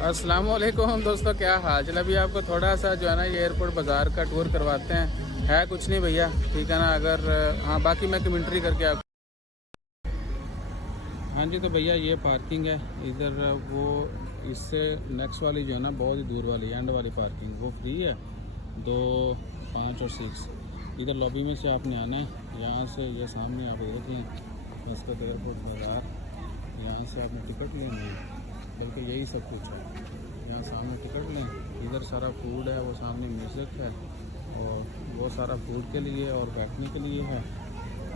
अस्सलाम वालेकुम दोस्तों, क्या हाल चल। अभी आपको थोड़ा सा जो है ना ये एयरपोर्ट बाज़ार का टूर करवाते हैं। है कुछ नहीं भैया, ठीक है ना। अगर हाँ, बाकी मैं कमेंट्री करके आप। हाँ जी, तो भैया ये पार्किंग है इधर। वो इससे नेक्स्ट वाली जो है ना, बहुत ही दूर वाली एंड वाली पार्किंग वो फ्री है। 2, 5 और 6 इधर लॉबी में से आपने आना है। यहाँ से ये सामने आप देख लें मस्कत एयरपोर्ट बाज़ार। यहाँ से आपने टिकट लेनी है, बल्कि यही सब कुछ है। यहाँ सामने टिकट लें, इधर सारा फूड है, वो सामने म्यूज़िक है और वो सारा फूड के लिए और बैठने के लिए है।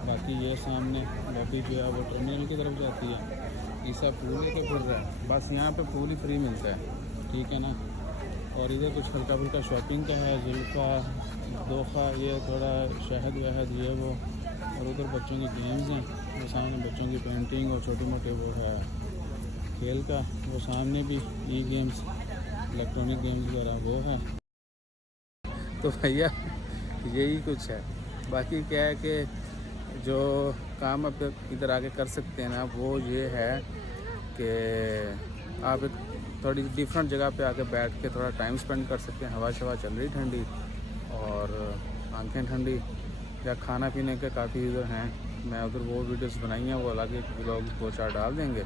बाकी ये सामने लॉबी जो है वो टर्मिनल की तरफ जाती है। ईसा फूल लेके फिर रहा है, बस यहाँ पे फूल ही फ्री मिलता है, ठीक है ना। और इधर कुछ हल्का फुल्का शॉपिंग का है, जुल्फ़ा दोखा, ये थोड़ा शहद वहद ये वो। और उधर बच्चों की गेम्स हैं, वो सामने बच्चों की पेंटिंग और छोटे मोटे वो है खेल का। वो सामने भी ई गेम्स, इलेक्ट्रॉनिक गेम्स वगैरह वो है। तो भैया यही कुछ है। बाकी क्या है कि जो काम आप इधर आके कर सकते हैं ना, वो ये है कि आप एक थोड़ी डिफरेंट जगह पे आके बैठ के थोड़ा टाइम स्पेंड कर सकते हैं। हवा शवा चल रही ठंडी और आंखें ठंडी। या खाना पीने के काफ़ी इधर हैं, मैं उधर वो वीडियोस बनाई हैं, वो अलग एक ब्लॉग 2-4 डाल देंगे।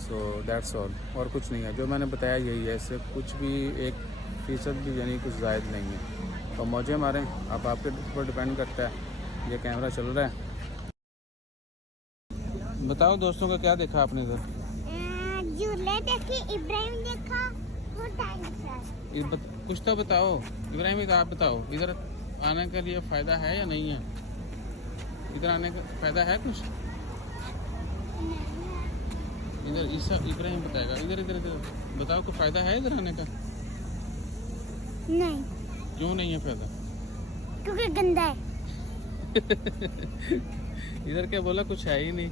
सो दैट्स ऑल, और कुछ नहीं है। जो मैंने बताया यही है, इससे कुछ भी 1% भी यानी कुछ ज़ायद नहीं है। तो मौजे मारें, अब आपके ऊपर डिपेंड करता है। ये कैमरा चल रहा है। बताओ दोस्तों का क्या देखा आपने इधर? झूले देखे, इब्राहिम देखा, वो डायनासोर। कुछ तो बताओ इब्राहिम, इधर आप बताओ, इधर आने के लिए फ़ायदा है या नहीं है? इधर आने का फ़ायदा है कुछ? इधर ईसा इब्राहिम बताएगा। इधर इधर इधर बताओ, कोई फ़ायदा है इधर आने का? नहीं। क्यों नहीं है फ़ायदा? क्योंकि गंदा है। इधर क्या बोला, कुछ है ही नहीं,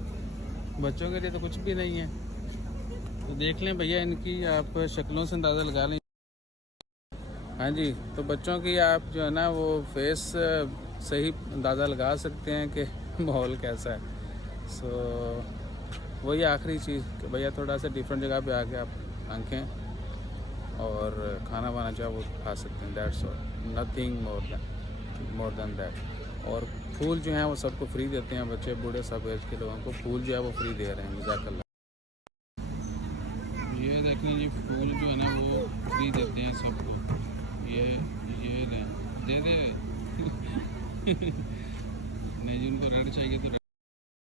बच्चों के लिए तो कुछ भी नहीं है। तो देख लें भैया, इनकी आप शक्लों से अंदाज़ा लगा लें। हाँ जी, तो बच्चों की आप जो है ना वो फेस से ही अंदाज़ा लगा सकते हैं कि माहौल कैसा है। सो वही आखिरी चीज़ कि भैया थोड़ा सा डिफरेंट जगह पे आके आप आंखें और खाना वाना जो है वो खा सकते हैं। That's all, nothing more than that. और फूल जो हैं वो सबको फ्री देते हैं, बच्चे बूढ़े सब एज के लोगों को फूल जो है वो फ्री दे रहे हैं। जज़ाकल्लाह। ये देखिए, ये फूल जो है ना वो फ्री देते हैं सबको। ये लें, दे दे। नहीं, जिनको रेड चाहिए तो